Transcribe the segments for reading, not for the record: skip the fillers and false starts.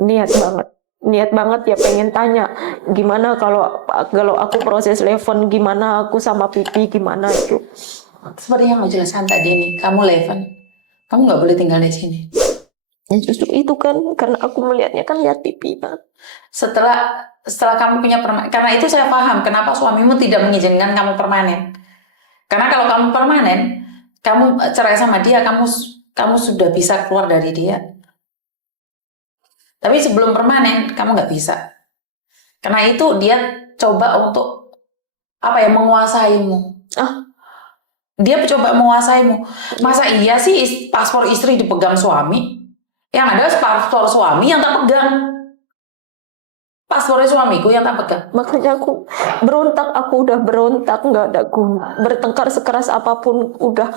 Niat banget. Niat banget ya pengen tanya, gimana kalau kalau aku proses Leven, gimana aku sama Pipi, gimana itu. Seperti yang mau jelaskan tadi nih, kamu Leven, kamu nggak boleh tinggal di sini. Ya justru itu kan, karena aku melihatnya kan lihat Pipi kan. Setelah kamu punya permanen, karena itu saya paham kenapa suamimu tidak mengizinkan kamu permanen. Karena kalau kamu permanen, kamu cerai sama dia, kamu sudah bisa keluar dari dia. Tapi sebelum permanen, kamu nggak bisa. Karena itu dia coba untuk apa ya, menguasaimu. Dia coba menguasaimu. Masa iya sih paspor istri dipegang suami? Yang ada paspor suami yang tak pegang. Paspornya suamiku yang tak pegang. Makanya aku berontak, aku udah berontak, nggak ada guna. Bertengkar sekeras apapun udah,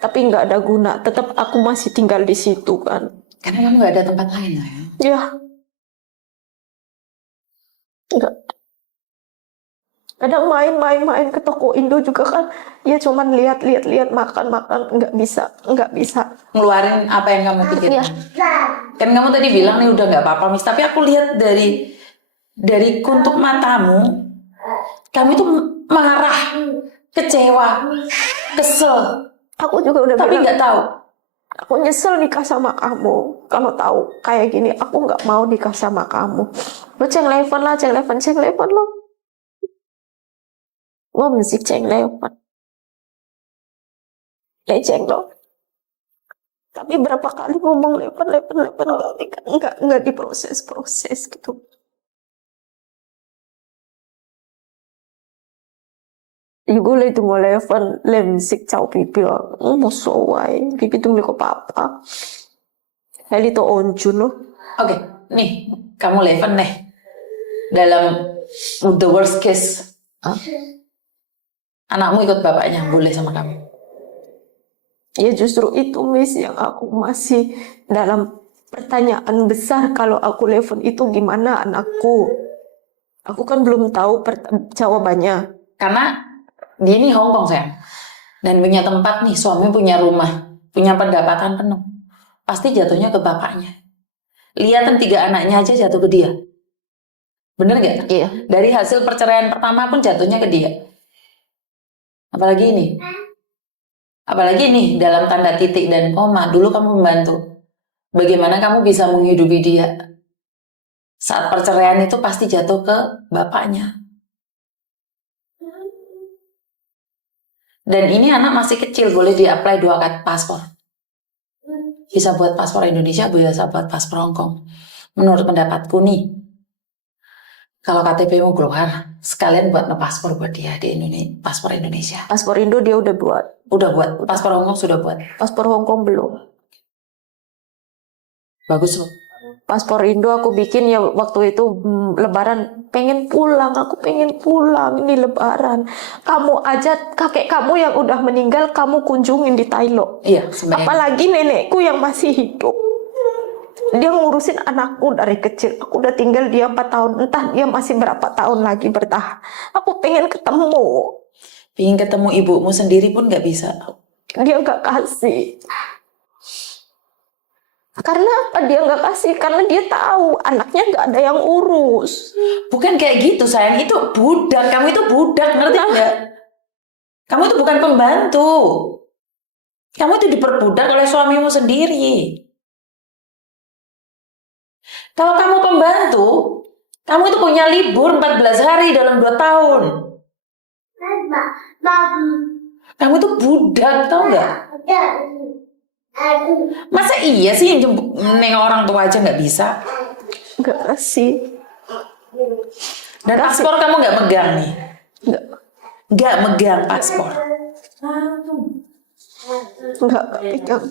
tapi nggak ada guna. Tetap aku masih tinggal di situ kan. Karena kamu nggak ada tempat lain lah ya. Ya, nggak. Kadang main ke toko Indo juga kan, ya cuman lihat makan nggak bisa Ngeluarin apa yang kamu pikirkan. ya. Kan kamu tadi bilang nih udah nggak apa-apa Miss, tapi aku lihat dari kuntup matamu, kamu itu marah, kecewa, kesel. Aku juga udah Tapi bilang, nggak tahu. aku nyesel nikah sama kamu. Kalau tahu kayak gini, aku nggak mau nikah sama kamu. Lo ceng Leven lah. Gua musik ceng Leven. Ceng lo. Tapi berapa kali ngomong Leven nggak diproses gitu. Ibu le itu mau Leven le musik cau pipi lo. Mau sowai pipi tuh milik papa. Heli to onjun lo. Oke, nih kamu Leven nih dalam the worst case, anakmu ikut bapaknya boleh sama kamu. Ya justru itu Miss yang aku masih dalam pertanyaan besar, kalau aku Leven itu gimana anakku. Aku kan belum tahu jawabannya. Karena dia ini Hongkong sayang, dan punya tempat nih, suami punya rumah, punya pendapatan penuh, pasti jatuhnya ke bapaknya. Lihat 3 anaknya aja jatuh ke dia, bener gak? Iya. Dari hasil perceraian pertama pun jatuhnya ke dia. Apalagi nih dalam tanda titik dan koma, dulu kamu membantu. Bagaimana kamu bisa menghidupi dia? Saat perceraian itu pasti jatuh ke bapaknya. Dan ini anak masih kecil, boleh di-apply 2 kali paspor. Bisa buat paspor Indonesia, bisa buat paspor Hongkong. Menurut pendapatku nih, kalau KTP-mu keluar, sekalian buat paspor buat dia di Indonesia, paspor Indonesia. Paspor Indo dia udah buat. Udah buat, paspor Hongkong sudah buat. Paspor Hongkong belum. Bagus loh. Paspor Indo aku bikin ya waktu itu Lebaran, pengen pulang, aku pengen pulang, ini Lebaran. Kamu aja, kakek kamu yang udah meninggal kamu kunjungin di Thailand. Iya, sebenarnya. Apalagi nenekku yang masih hidup. Dia ngurusin anakku dari kecil. Aku udah tinggal dia 4 tahun, entah dia masih berapa tahun lagi bertahan. Aku pengen ketemu. Pengen ketemu ibumu sendiri pun gak bisa. Dia gak kasih. Karena apa dia nggak kasih? Karena dia tahu anaknya nggak ada yang urus. Bukan kayak gitu sayang, itu budak. Kamu itu budak, ngerti nggak? Kamu itu bukan pembantu. Kamu itu diperbudak oleh suamimu sendiri. Kalau kamu pembantu, kamu itu punya libur 14 hari dalam 2 tahun. Kamu itu budak, tau nggak? Masa iya sih nengok orang tua aja nggak bisa? Nggak kasih. Dan paspor kamu nggak megang nih? Nggak megang paspor. Nggak pegang.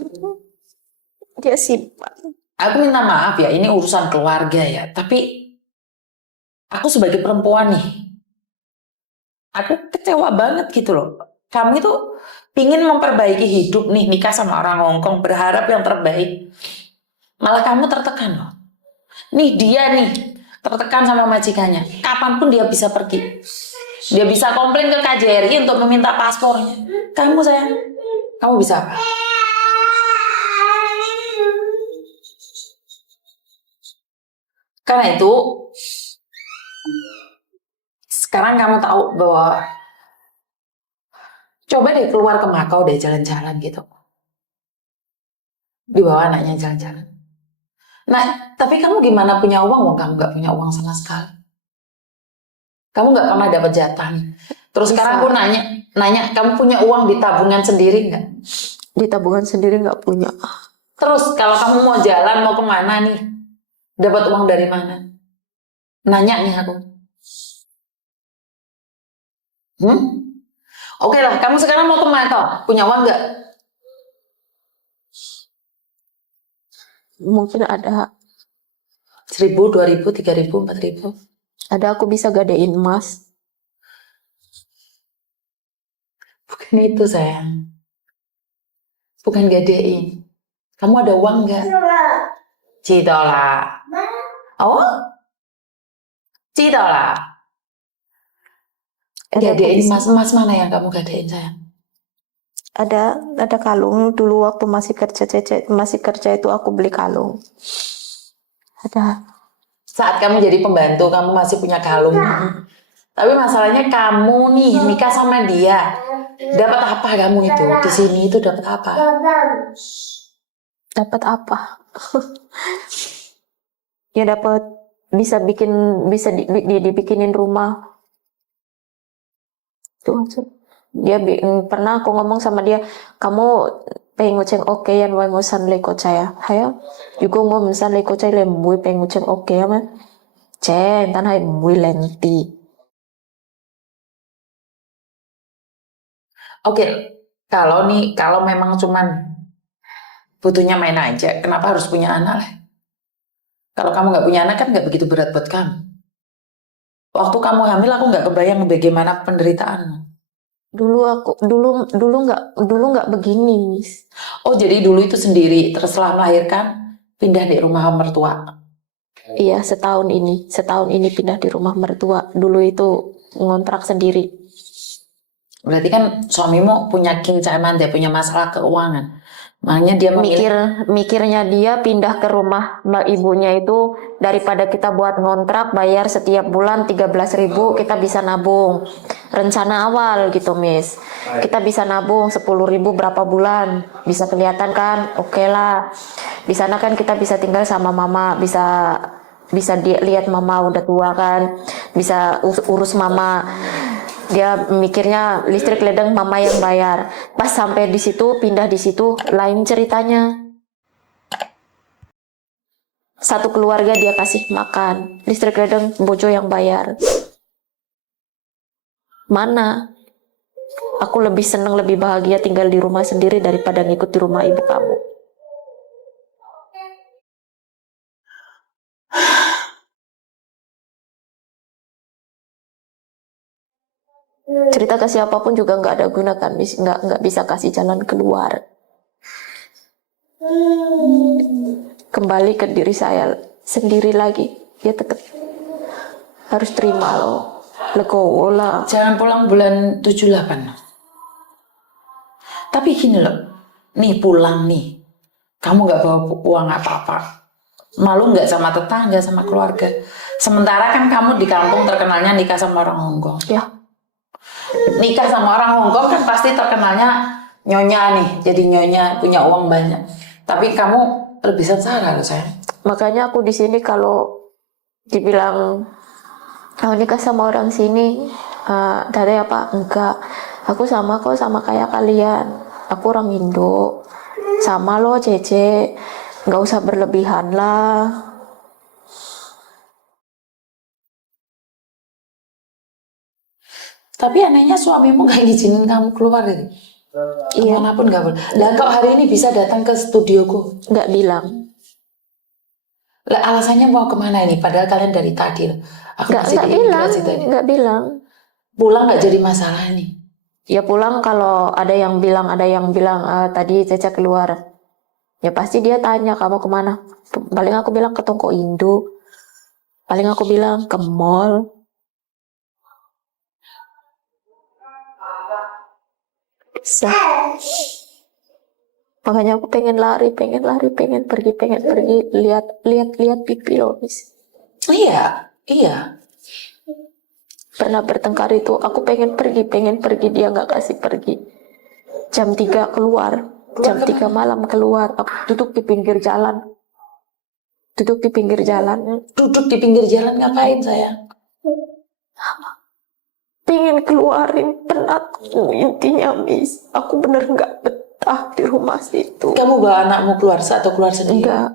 Dia simpan. Aku minta maaf ya, ini urusan keluarga ya. Tapi aku sebagai perempuan nih, aku kecewa banget gitu loh. Kamu itu pingin memperbaiki hidup nih, nikah sama orang Hongkong, berharap yang terbaik. Malah kamu tertekan loh. Nih dia nih, tertekan sama majikannya. Kapanpun dia bisa pergi. Dia bisa komplain ke KJRI untuk meminta paspornya. Kamu sayang, kamu bisa apa? Karena itu, sekarang kamu tahu bahwa coba deh keluar ke Makau deh jalan-jalan gitu. Dibawa anaknya jalan-jalan. Nah, tapi kamu gimana punya uang? Wah, kamu nggak punya uang sama sekali. Kamu nggak pernah dapat jatah nih. Terus sekarang aku nanya, kamu punya uang di tabungan sendiri nggak? Di tabungan sendiri nggak punya. Terus kalau kamu mau jalan, mau kemana nih? Dapat uang dari mana? Nanya nih aku. Oke lah, kamu sekarang mau ke Makau, punya uang nggak? Mungkin ada 1.000, 2.000, 3.000, 4.000. aku bisa gadein emas. Bukan itu sayang. Bukan gadein. Kamu ada uang nggak? Citola. Oh? Citola. Gadein emas mana yang kamu gadein sayang? Ada kalung dulu waktu masih kerja itu aku beli kalung. Ada. Saat kamu jadi pembantu, kamu masih punya kalung. Tapi masalahnya kamu nih nikah sama dia. Dapat apa kamu itu? Di sini itu dapat apa? Dapat apa? Ya dapat bisa dibikinin rumah. Tuh aja. Pernah aku ngomong sama dia, kamu penguceng oke yan way mo san lay ko chaya. Hayo, juga mo san lay ko chaya lemui penguceng oke ya man. Ceng tanah mui lenti. Oke, kalau memang cuman butuhnya main aja, kenapa harus punya anak? Kalau kamu nggak punya anak kan nggak begitu berat buat kamu. Waktu kamu hamil aku nggak kebayang bagaimana penderitaanmu. Dulu nggak begini, Miss. Oh, jadi dulu itu sendiri, terus setelah melahirkan pindah di rumah mertua. Iya, setahun ini pindah di rumah mertua. Dulu itu ngontrak sendiri. Berarti kan suamimu punya kincaman, dia punya masalah keuangan. Makanya dia Mikirnya dia pindah ke rumah mbak ibunya itu daripada kita buat ngontrak bayar setiap bulan 13.000 kita bisa nabung. Rencana awal gitu, Miss. Kita bisa nabung 10.000 berapa bulan. Bisa kelihatan kan? Oke lah. Di sana kan kita bisa tinggal sama mama, bisa lihat mama udah tua kan. Bisa urus mama. Dia mikirnya listrik ledeng mama yang bayar. Pas sampai di situ, pindah di situ, lain ceritanya. Satu keluarga dia kasih makan, listrik ledeng bojo yang bayar. Mana? Aku lebih seneng, lebih bahagia tinggal di rumah sendiri daripada ngikut di rumah ibu kamu. Cerita ke siapapun juga nggak ada guna kan, nggak bisa kasih jalan keluar. Kembali ke diri saya sendiri lagi, ya tetap harus terima loh, legowo lah. Jangan pulang bulan 78. Tapi gini loh, nih pulang nih, kamu nggak bawa uang apa-apa, malu nggak sama tetangga, sama keluarga. Sementara kan kamu di kampung terkenalnya nikah sama orang Hongkong. Ya. Nikah sama orang Hongkong kan pasti terkenalnya nyonya nih, jadi nyonya punya uang banyak. Tapi kamu lebih sengsara loh sayang. Makanya aku di sini kalau dibilang aku nikah sama orang sini, dari apa? Enggak. Aku sama kok, sama kayak kalian. Aku orang Indo. Sama lo, Cece. Nggak usah berlebihan lah. Tapi anehnya suamimu nggak ngizinin kamu keluar itu. Iya. Kemanapun nggak boleh. Dan kok hari ini bisa datang ke studioku? Nggak bilang. Lah, alasannya mau kemana ini? Padahal kalian dari tadi. Aku Nggak bilang. Nggak bilang. Pulang nggak jadi masalah nih. Ya pulang kalau ada yang bilang tadi Cece keluar. Ya pasti dia tanya kamu kemana. Paling aku bilang ke toko Indo. Paling aku bilang ke mall. Makanya aku pengen lari, pengen pergi, lihat pipi loh, Miss. Iya, iya. Pernah bertengkar itu, aku pengen pergi, dia nggak kasih pergi. Jam 3 keluar, jam 3 malam keluar, aku duduk di pinggir jalan. Duduk di pinggir jalan, Duduk di pinggir jalan ngapain sayang? pengen keluarin penatku intinya, Miss. Aku bener nggak betah di rumah situ. Kamu bawa anakmu keluar atau keluar sendiri? Enggak,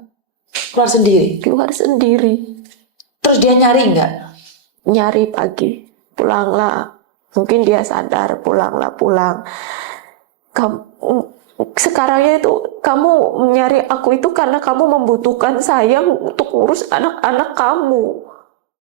Keluar sendiri. keluar sendiri. Terus dia nyari nggak? Nyari pagi, pulanglah. Mungkin dia sadar, pulang. Kamu sekarangnya itu kamu nyari aku itu karena kamu membutuhkan saya untuk urus anak-anak kamu.